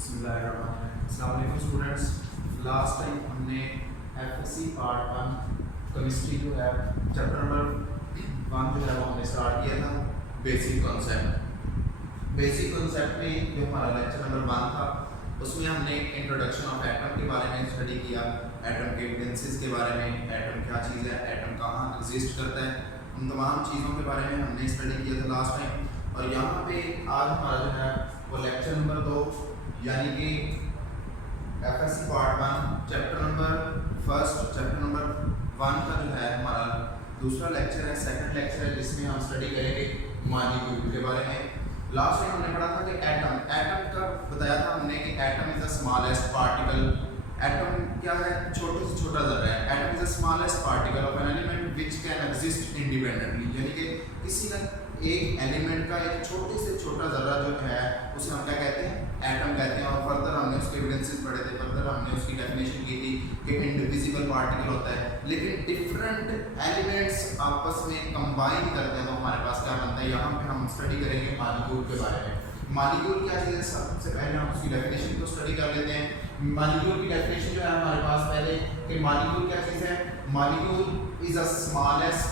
अस्सलाम students, last time हमने FSc part 1 chemistry जो है चैप्टर नंबर 1 जो है वो हमने स्टार्ट किया था बेसिक कॉन्सेप्ट में जो हमारा लेक्चर नंबर 1 था उसमें हमने इंट्रोडक्शन ऑफ एटम के बारे में स्टडी किया, एटम के डिफरेंसेस के बारे में, एटम क्या चीज़ है, एटम कहाँ एग्जिस्ट करता है, उन तमाम चीज़ों के बारे में हमने स्टडी किया था लास्ट टाइम। और यहाँ पे आज हमारा जो है वो लेक्चर नंबर 2 यानी कि एफएससी पार्ट 1 चैप्टर नंबर 1 का जो है हमारा दूसरा लेक्चर है, सेकंड लेक्चर है, जिसमें हम स्टडी करेंगे मॉलिक्यूल के बारे में। लास्ट टाइम हमने पढ़ा था कि एटम का बताया था हमने कि atom is the smallest particle. Atom क्या है? छोटे से छोटा ज़र्रा है। Atom is the smallest particle of an element which can exist independently, यानी कि किसी न एक एलिमेंट का एक छोटे से छोटा ज़र्रा जो है उसे हम क्या कहते हैं? एटम कहते हैं। और फर्दर हमने उसके एविडेंसेस पढ़े थे, फर्दर हमने उसकी डेफिनेशन की थी कि इंडिविजिबल पार्टिकल होता है, लेकिन डिफरेंट एलिमेंट्स आपस में कंबाइन करते हैं तो हमारे पास क्या बनता है। यहाँ पे हम स्टडी करेंगे मॉलिक्यूल के बारे में। मॉलिक्यूल क्या चीज़ है? सबसे पहले हम उसकी डेफिनेशन को स्टडी कर लेते हैं। मॉलिक्यूल की डेफिनेशन जो है हमारे पास पहले कि मॉलिक्यूल क्या चीज़ है? Molecule is a smallest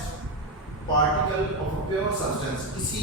particle of a pure substance. किसी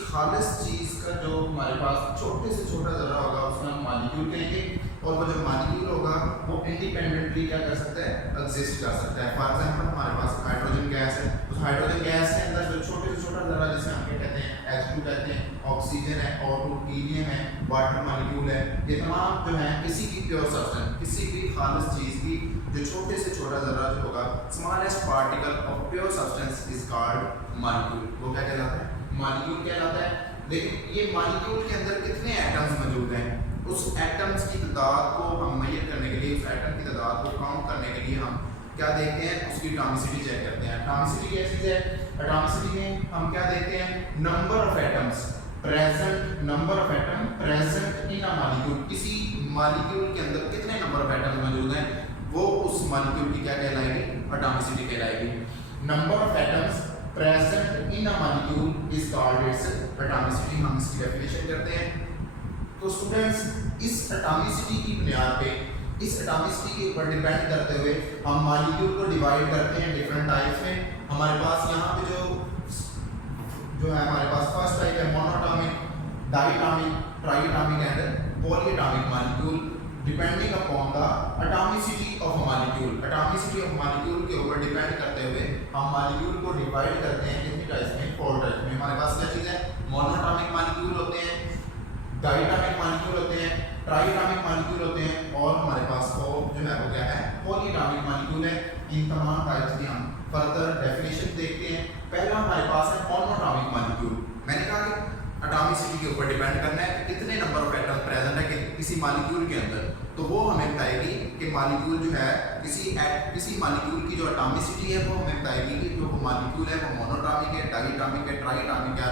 खालिस चीज़ का जो हमारे पास छोटे से छोटा ज़र्रा होगा उसमें हम मॉलिक्यूल कहेंगे। और वो जो मॉलिक्यूल होगा वो इंडिपेंडेंटली क्या कर सकता है? एग्जिस्ट कर सकता है। फॉर एग्जांपल हमारे पास हाइड्रोजन गैस है, उस हाइड्रोजन गैस के अंदर जो छोटे से छोटा ज़र्रा जिसे हम क्या कहते हैं? H2 कहते हैं, ऑक्सीजन है, O2 हीलियम है, वाटर मॉलिक्यूल है, ये तमाम जो है किसी भी प्योर सब्सटेंस, किसी भी खालिस चीज़ की जो छोटे से छोटा ज़र्रा जो होगा, smallest particle of pure substance is called molecule. वो क्या कहलाता है? मॉलिक्यूल कहलाता है। लेकिन ये मॉलिक्यूल के अंदर कितने एटम्स मौजूद हैं, उस एटम्स की तादाद को हम मेजर करने के लिए, उस एटम की तादाद को काउंट करने के लिए हम क्या देखते हैं? उसकी एटॉमिसिटी चेक करते हैं। एटॉमिसिटी क्या चीज़ है? एटॉमिसिटी में हम क्या देखते हैं? Number of atoms present, number of atom present in a molecule. किसी मॉलिक्यूल के अंदर कितने नंबर ऑफ एटम्स मौजूद हैं, वो उस मॉलिक्यूल की क्या कहलाएगी? एटॉमिसिटी कहलाएगी। Number of atoms present in a molecule is called its atomicity. हम इसकी डेफिनेशन करते हैं। तो स्टूडेंट्स, इस एटॉमिसिटी की बुनियाद पे, इस एटॉमिसिटी के ऊपर डिपेंड करते हुए हम मॉलिक्यूल को डिवाइड करते हैं डिफरेंट टाइप्स में। हमारे पास यहाँ पे जो है हमारे पास फर्स्ट टाइप है monoatomic, diatomic, triatomic and polyatomic molecule depending upon the atomicity of a molecule. Atomicity of molecule के ऊपर डिपेंड करते हुए हम मॉलिक्यूल को डिवाइड करते हैं कितनी टाइप्स में? 4 टाइप्स में। हमारे पास क्या चीज़ है? मोनोटॉमिक मॉलिक्यूल होते हैं, डायटॉमिक मॉलिक्यूल होते हैं, ट्राइटॉमिक मॉलिक्यूल होते हैं, और हमारे पास जो है वो क्या है? पॉलीटॉमिक मॉलिक्यूल है। इन तमाम टाइप्स की हम फर्दर डेफिनेशन देखते हैं। पहला हमारे पास है मोनोटॉमिक मॉलिक्यूल। मैंने कहा कि एटॉमिसिटी के ऊपर डिपेंड करना है कि कितने नंबर ऑफ एटम प्रेजेंट है किसी मॉलिक्यूल के अंदर, तो वो हमें बताएगी कि मॉलिक्यूल जो है किसी मॉलिक्यूल की जो एटॉमिसिटी है वो हमें बताएगी कि जो वो मॉलिक्यूल है वो मोनोटॉमिक है, डायटॉमिक है, ट्राइटॉमिक है,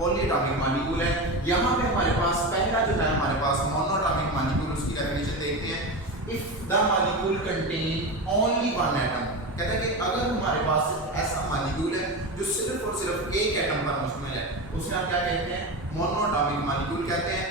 पॉलीटॉमिक मॉलिक्यूल है। यहाँ पे हमारे पास पहला जो है हमारे पास मोनोटॉमिक मॉलिक्यूल, उसकी डेफिनेशन देखते हैं। If the molecule contain only one atom, कहते हैं कि अगर हमारे पास ऐसा मॉलिक्यूल है जो सिर्फ और सिर्फ एक एटम पर मुश्तमिल है, उसे हम क्या कहते हैं? मोनोटॉमिक मॉलिक्यूल कहते हैं।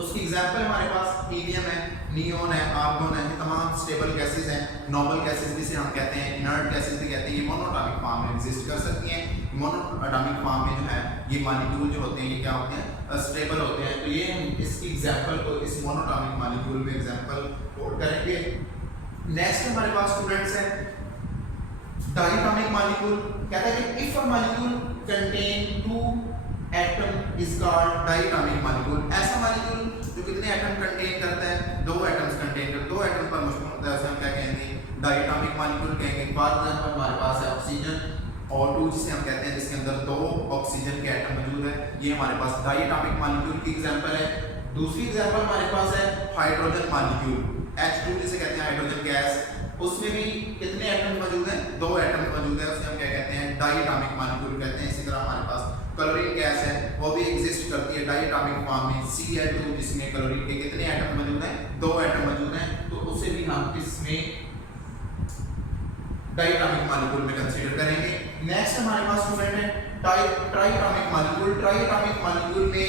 उसकी एग्जांपल हमारे पास हीलियम है, नियोन है, आर्गन है, ये तमाम स्टेबल गैसेस हैं। नोबल गैसेस जिसे हम कहते हैं, इनर्ट गैसेस भी कहते हैं, ये मोनोटॉमिक फॉर्म में एग्जिस्ट कर सकती हैं। मोनोटॉमिक फॉर्म में जो है ये मॉलिक्यूल जो होते हैं ये क्या होते हैं? स्टेबल होते हैं। तो ये हम इसकी एग्जांपल को इस मोनोटॉमिक मॉलिक्यूल में एग्जांपल कोट करेंगे। नेक्स्ट हमारे पास स्टूडेंट्स है डायटॉमिक मॉलिक्यूल। कहता है कि if a molecule contain 2 atom is called diatomic molecule. ऐसा मॉलिक्यूल जो कितने एटम कंटेन करता है? 2 एटम्स कंटेन करता है, 2 एटम पर मुश्तमिल होता है, उसे हम क्या कहेंगे? डायटॉमिक मॉलिक्यूल कहेंगे। फॉर एग्जांपल हमारे पास है ऑक्सीजन, O2 जिसे हम कहते हैं, जिसके अंदर 2 ऑक्सीजन के एटम मौजूद है, ये हमारे पास डायटॉमिक मॉलिक्यूल की एग्जांपल है। दूसरी एग्जांपल हमारे पास है हाइड्रोजन मॉलिक्यूल, H2 जिसे कहते हैं हाइड्रोजन गैस, उसमें भी कितने एटम मौजूद हैं? 2 एटम मौजूद है, उसे हम क्या कहते हैं? डायटॉमिक मॉलिक्यूल कहते हैं। इसी तरह हमारे पास क्लोरीन गैस है, वो भी एग्जिस्ट करती है डायटॉमिक फॉर्म में, Cl2 जिसमें क्लोरीन के कितने एटम मौजूद हैं? 2 एटम मौजूद हैं, तो उसे भी हम किसमें? डायटॉमिक मॉलिक्यूल में कंसीडर करेंगे। नेक्स्ट हमारे पास स्टूडेंट है ट्राइटॉमिक मॉलिक्यूल। ट्राइटॉमिक मॉलिक्यूल में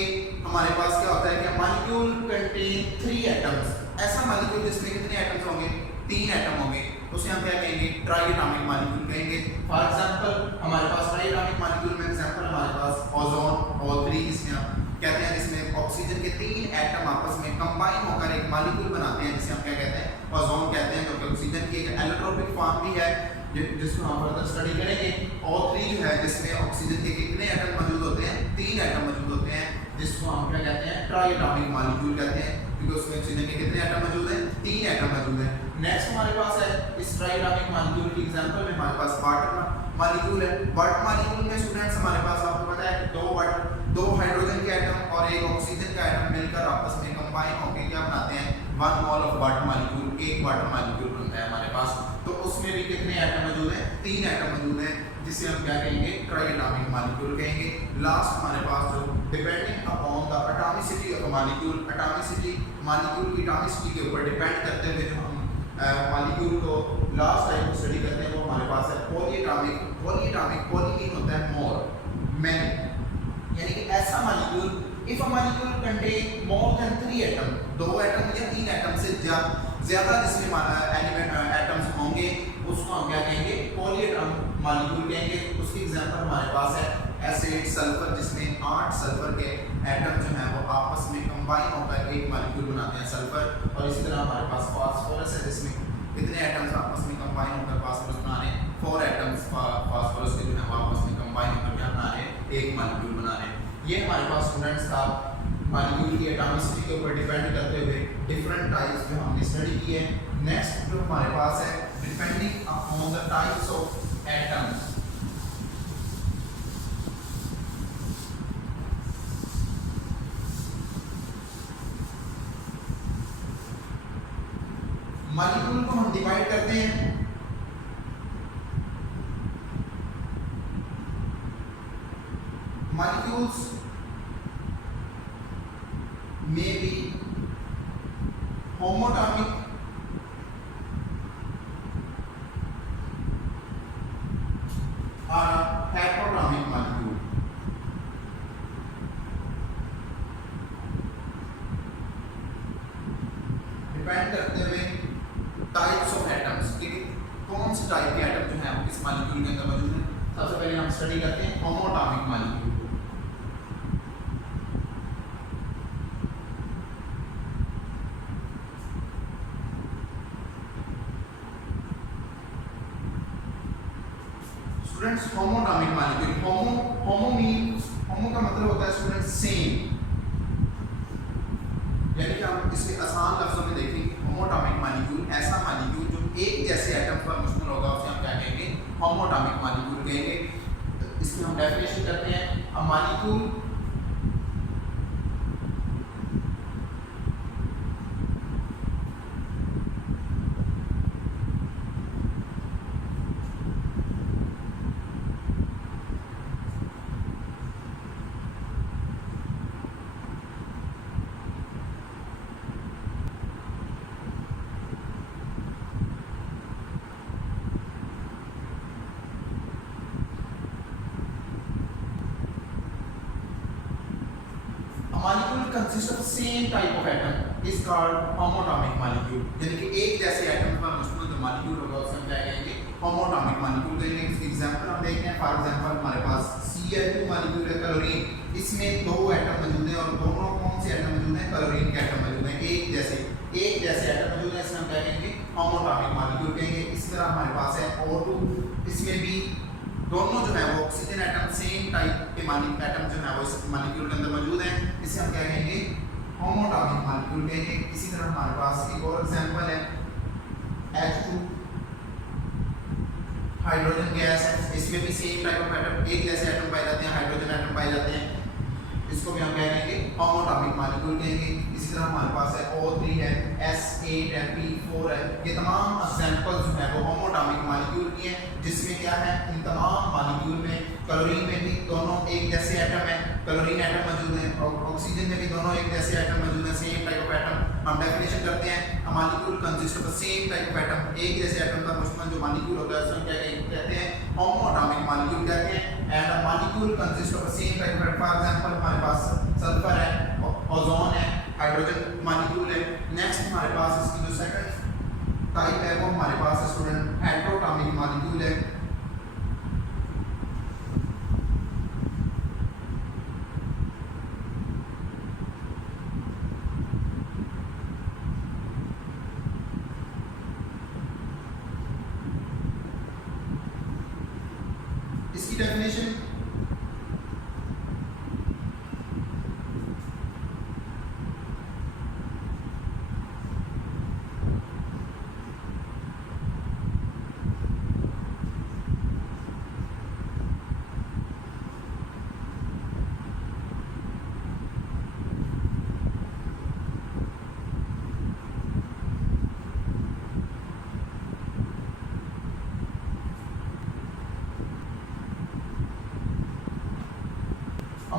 हमारे पास क्या होता है कि मॉलिक्यूल कंटेन 3 एटम्स। ऐसा मॉलिक्यूल जिसमें कितने एटम्स होंगे, 3 एटम होंगे, उसे हम क्या कहेंगे, ट्राई एटॉमिक मॉलिक्यूल कहेंगे। फॉर एग्जांपल हमारे पास ट्राई एटॉमिक मॉलिक्यूल में एग्जांपल हमारे पास ओजोन और 3 जिसमें हम कहते हैं, जिसमें ऑक्सीजन के 3 एटम आपस में कंबाइन होकर एक मॉलिक्यूल बनाते हैं, जिसे हम क्या कहते हैं, ओजोन कहते हैं, क्योंकि ऑक्सीजन की एक एलोट्रोपिक फॉर्म भी है जिसको हम फर्दर स्टडी करेंगे। और 3 जो है जिसमें ऑक्सीजन के कितने एटम मौजूद होते हैं, 3 एटम मौजूद होते हैं, जिसको हम क्या कहते हैं, ट्राई एटॉमिक मॉलिक्यूल कहते हैं, क्योंकि उसमें ऑक्सीजन के कितने एटम मौजूद हैं, 3 एटम मौजूद हैं। नेक्स्ट हमारे पास है इस ट्राई एटॉमिक मॉलिक्यूल की एग्जांपल में हमारे पास वाटर मॉलिक्यूल है। वाटर मॉलिक्यूल में स्टूडेंट्स हमारे पास आपको पता है 2 हाइड्रोजन के एटम और एक ऑक्सीजन का एटम मिलकर आपस में कंबाइन होकर क्या बनाते हैं, 1 मोल ऑफ वाटर मॉलिक्यूल, एक वाटर मॉलिक्यूल बनता है हमारे पास। तो उसमें भी कितने एटम मौजूद हैं, 3 एटम मौजूद हैं, जिसे हम क्या कहेंगे, ट्राई एटॉमिक मॉलिक्यूल कहेंगे। लास्ट हमारे पास जो depending upon the atomicity of molecule, atomicity molecule की एटॉमिसिटी के ऊपर डिपेंड करते हुए जो हम मॉलिक्यूल को लास्ट टाइम को स्टडी करते हैं, वो हमारे पास है पॉलीएटॉमिक। पॉलीएटॉमिक, पॉली होता है मोर, मैनी, यानी कि ऐसा molecule if a molecule contain more than 3 atom, 2 atom या 3 एटम से ज्यादा जिसमें एटम्स होंगे, उसको हम क्या कहेंगे, पॉलीएटॉमिक मॉलिक्यूल कहेंगे। उसकी एग्जांपल हमारे पास है एसिड, सल्फर, जिसमें 8 सल्फर के एटम जो हैं वो आपस में कंबाइन होकर एक मॉलिक्यूल बनाते हैं, सल्फर। और इसी तरह हमारे पास फास्फोरस है, जिसमें कितने एटम्स आपस में कंबाइन होकर फास्फोरस बना रहे हैं, 4 एटम्स फास्फोरस के जो है वो आपस में कंबाइन होकर क्या बना रहे हैं, एक मॉलिक्यूल बना रहे हैं। ये हमारे पास स्टूडेंट्स था मॉलिक्यूल की एटॉमिसिटी के ऊपर डिपेंड करते हुए डिफरेंट टाइप्स जो हमने स्टडी किए हैं। नेक्स्ट जो हमारे पास है depending upon the types of atoms. Molecule को हम डिवाइड करते हैं molecules may be homatomic or heteroatomic molecule। Depend करते हुए टाइप्स ऑफ एटम्स कि कौन से टाइप के एटम जो है वो किस मॉलिक्यूल के अंदर मौजूद है। सबसे पहले हम स्टडी करते हैं होमोटॉमिक मॉलिक्यूल। स्टूडेंट्स होमोटॉमिक मॉलिक्यूल, होमो का मतलब होता है स्टूडेंट सेम, यानी कि हम इसके आसान लफ्जों में देखें, होमोटॉमिक मॉलिक्यूल ऐसा मॉलिक्यूल जो एक जैसे एटम पर मुश्तमिल होगा, उसे हम क्या कहेंगे, होमोटॉमिक मॉलिक्यूल कहेंगे। इसकी हम डेफिनेशन करते हैं, a molecule molecule consists of same type of atom is called homatomic molecule। यानी कि एक जैसे एटम पर मुश्तमिल जो मॉलिक्यूल होगा उसे हम क्या कहेंगे, homatomic molecule कहेंगे। इसके एग्जांपल हम देखते हैं, फॉर एग्जांपल हमारे पास Cl2 मॉलिक्यूल है, क्लोरीन, इसमें 2 एटम मौजूद हैं और दोनों कौन से एटम मौजूद हैं, क्लोरीन के एटम मौजूद हैं, एक जैसे एटम मौजूद है, इसमें हम क्या कहेंगे, homatomic molecule कहेंगे। इसी तरह हमारे पास है O2, इसमें भी दोनों जो है वो ऑक्सीजन एटम सेम टाइप के एटम जो है वो इस मॉलिक्यूल के अंदर मौजूद हैं, इसे हम क्या कहेंगे, होमोटॉमिक मॉलिक्यूल कहेंगे। इसी तरह हमारे पास एक और एग्जांपल है H2, हाइड्रोजन गैस है, इसमें भी सेम टाइप ऑफ एटम, एक जैसे एटम पाए जाते हैं, हाइड्रोजन एटम पाए जाते हैं, इसको भी हम क्या कहेंगे, होमोटॉमिक मॉलिक्यूल कहेंगे। इसी तरह हमारे पास है O3 है, S8 है, P4 है, ये तमाम एग्जांपल्स जो है वो होमोटॉमिक मॉलिक्यूल की हैं, जिसमें क्या है, इन तमाम मॉलिक्यूल में क्लोरीन में भी दोनों एक जैसे एटम है, क्लोरीन एटम मौजूद है, और ऑक्सीजन में भी दोनों एक जैसे एटम मौजूद है, सेम टाइप ऑफ एटम। हम डेफिनेशन करते हैं, a molecule consist of same type of atom, एक जैसे एटम का मुश्तमिल जो मॉलिक्यूल होता है उसे क्या कहते हैं, होमोटॉमिक मॉलिक्यूल कहते हैं। And a molecule consist of same type of atom, for example हमारे पास सल्फर है, ओजोन है, हाइड्रोजन मॉलिक्यूल है। नेक्स्ट हमारे पास इसकी जो सेकंड टाइप है वो हमारे पास स्टूडेंट हेटेरोटॉमिक मॉलिक्यूल है। इसकी definition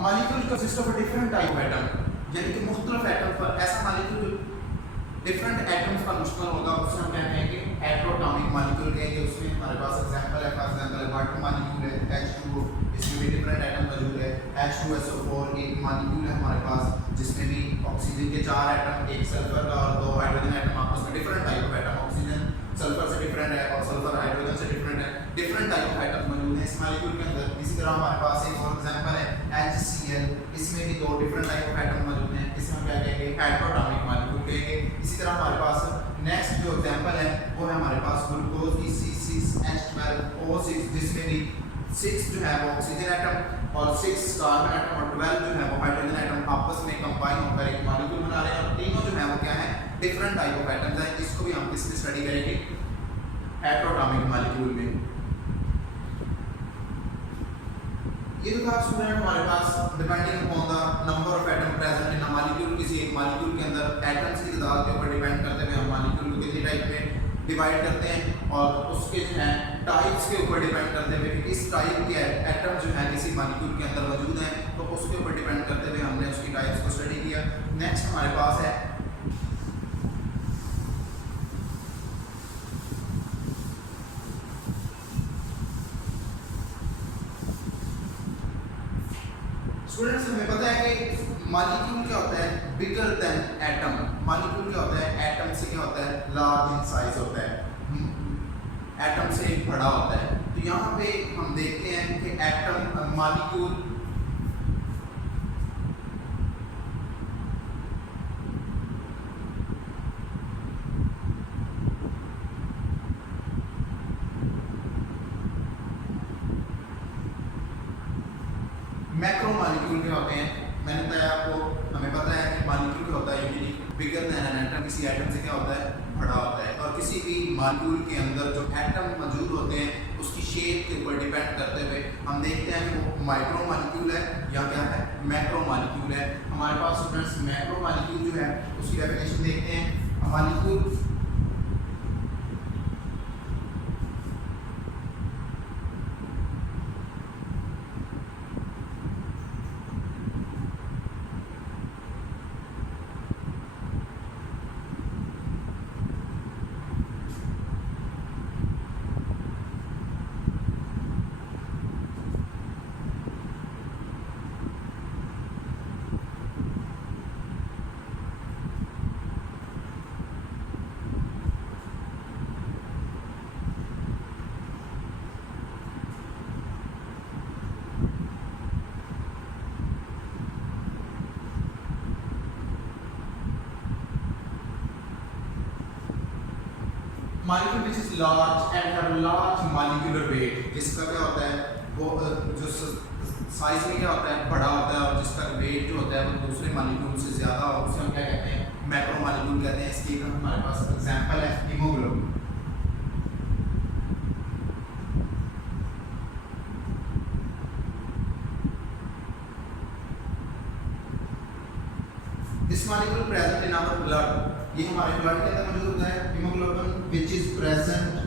molecule consist of a different type of atom, यानी कि मुख्तलिफ एटम पर ऐसा मॉलिक्यूल डिफरेंट एटम्स का मुश्तमिल होगा, उसे हम कहते हैं कि हेटेरोटॉमिक मॉलिक्यूल कहेंगे। उसमें हमारे पास एग्जांपल है, फॉर एग्जांपल वाटर मॉलिक्यूल है H2O, इसमें भी डिफरेंट एटम मौजूद है। H2SO4 एक मॉलिक्यूल है हमारे पास जिसमें भी ऑक्सीजन के 4 एटम, एक सल्फर का और 2 हाइड्रोजन एटम, आपस में different type of atom, oxygen sulphur से डिफरेंट है और सल्फर हाइड्रोजन से डिफरेंट है, डिफरेंट टाइप ऑफ एटम्स मौजूद हैं इस मॉलिक्यूल के अंदर। इसी तरह हमारे पास एक और एग्जांपल है HCl, इसमें भी 2 डिफरेंट टाइप ऑफ एटम मौजूद हैं, इसे हम क्या कहेंगे हेटेरोटॉमिक मॉलिक्यूल कहेंगे। इसी तरह हमारे पास नेक्स्ट जो एग्जांपल है वो है हमारे पास ग्लूकोज की C6H12O6, जिसमें भी 6 जो है वो ऑक्सीजन एटम और 6 कार्बन एटम और 12 जो है वो हाइड्रोजन एटम आपस में कंबाइन होकर एक मॉलिक्यूल बना रहे हैं, और तीनों जो है वो क्या है डिफरेंट टाइप ऑफ एटम्स हैं। इसको भी हम किसमें स्टडी करेंगे हेटेरोटॉमिक मॉलिक्यूल में। ये तो था स्टूडेंट हमारे पास depending upon the number of atom present in a molecule, किसी एक मॉलिक्यूल के अंदर एटम्स की तादाद के ऊपर डिपेंड करते हुए हम मॉलिक्यूल को कितनी टाइप में डिवाइड करते हैं, और उसके जो है टाइप्स के ऊपर डिपेंड करते हुए कि किस टाइप के एटम जो है किसी मॉलिक्यूल के अंदर मौजूद हैं, तो उसके ऊपर डिपेंड करते हुए हमने उसकी टाइप्स को स्टडी किया। नेक्स्ट हमारे पास है स्टूडेंट्स, हमें पता है कि मॉलिक्यूल क्या होता है बिगर देन एटम। मॉलिक्यूल क्या होता है एटम से क्या होता है लार्ज इन साइज होता है, एटम से बड़ा होता है। तो यहाँ पे हम देखते हैं कि एटम मॉलिक्यूल मैक्रो मॉलिक्यूल के होते हैं। मैंने बताया आपको, हमें पता है कि मॉलिक्यूल क्या होता है unit bigger than an atom, किसी एटम से क्या होता है बड़ा होता है। और किसी भी मॉलिक्यूल के अंदर जो एटम मौजूद होते हैं उसकी शेप के ऊपर डिपेंड करते हुए हम देखते हैं कि वो माइक्रो मॉलिक्यूल है या क्या है मैक्रो मॉलिक्यूल है। हमारे पास स्टूडेंट्स मैक्रो मॉलिक्यूल जो है उसकी डेफिनेशन देखते हैं। Molecule molecule which is large and have large molecular weight, जिसका क्या होता है वो जो साइज में क्या होता है बड़ा होता है, और जिसका वेट जो होता है वो दूसरे मॉलिक्यूल से ज़्यादा हो, उसे हम क्या कहते हैं मैक्रो मॉलिक्यूल कहते हैं। इसकी एक हमारे पास एग्जांपल है haemoglobin. This molecule present in our blood, ये हमारे ब्लड के अंदर मौजूद होता है हीमोग्लोबिन विच इज प्रेजेंट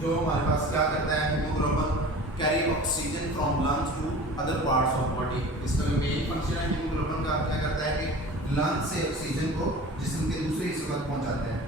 जो हमारे पास क्या करता है haemoglobin carry oxygen oxygen from lungs to other parts of body. इसका जो मेन फंक्शन है हीमोग्लोबिन का, क्या करता है कि लंग्स से ऑक्सीजन को जिस्म के दूसरे हिस्सों तक पहुंचाता है।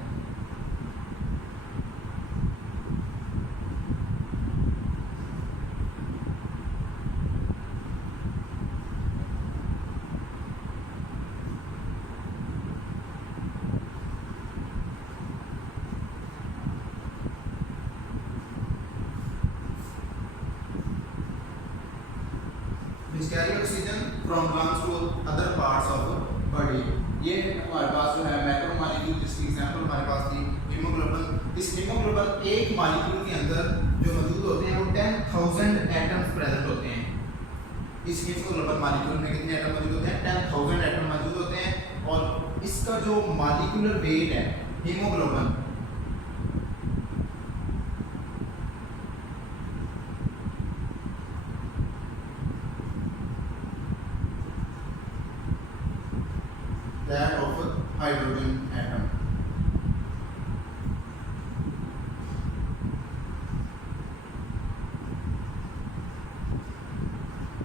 Which carry oxygen from lungs to other parts of body। ये हमारे पास जो है मैक्रो मॉलिक्यूल, जिसकी एग्जांपल हमारे पास थी हीमोग्लोबिन। इस हीमोग्लोबिन एक मॉलिक्यूल के अंदर जो मौजूद होते हैं वो 10,000 एटम्स प्रेजेंट होते हैं। इस हीमोग्लोबिन मॉलिक्यूल में कितने एटम मौजूद होते हैं? 10,000 एटम मौजूद होते हैं। और इसका जो मॉलिक्यूलर वेट है haemoglobin, that of a hydrogen atom।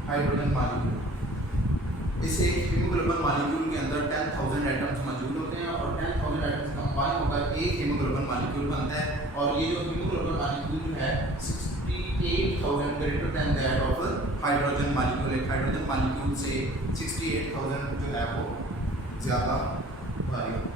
Hydrogen molecule, इस एक हीमोग्लोबिन मॉलिक्यूल के अंदर 10,000 एटम्स मौजूद होते हैं और 10,000 एटम्स कंबाइन होकर एक हीमोग्लोबिन मॉलिक्यूल बनता है। और ये जो हीमोग्लोबिन मॉलिक्यूल जो है 68,000 greater than that of hydrogen molecule. एक हाइड्रोजन मॉलिक्यूल से 68,000 जो है वो ज़्यादा भारी होता है।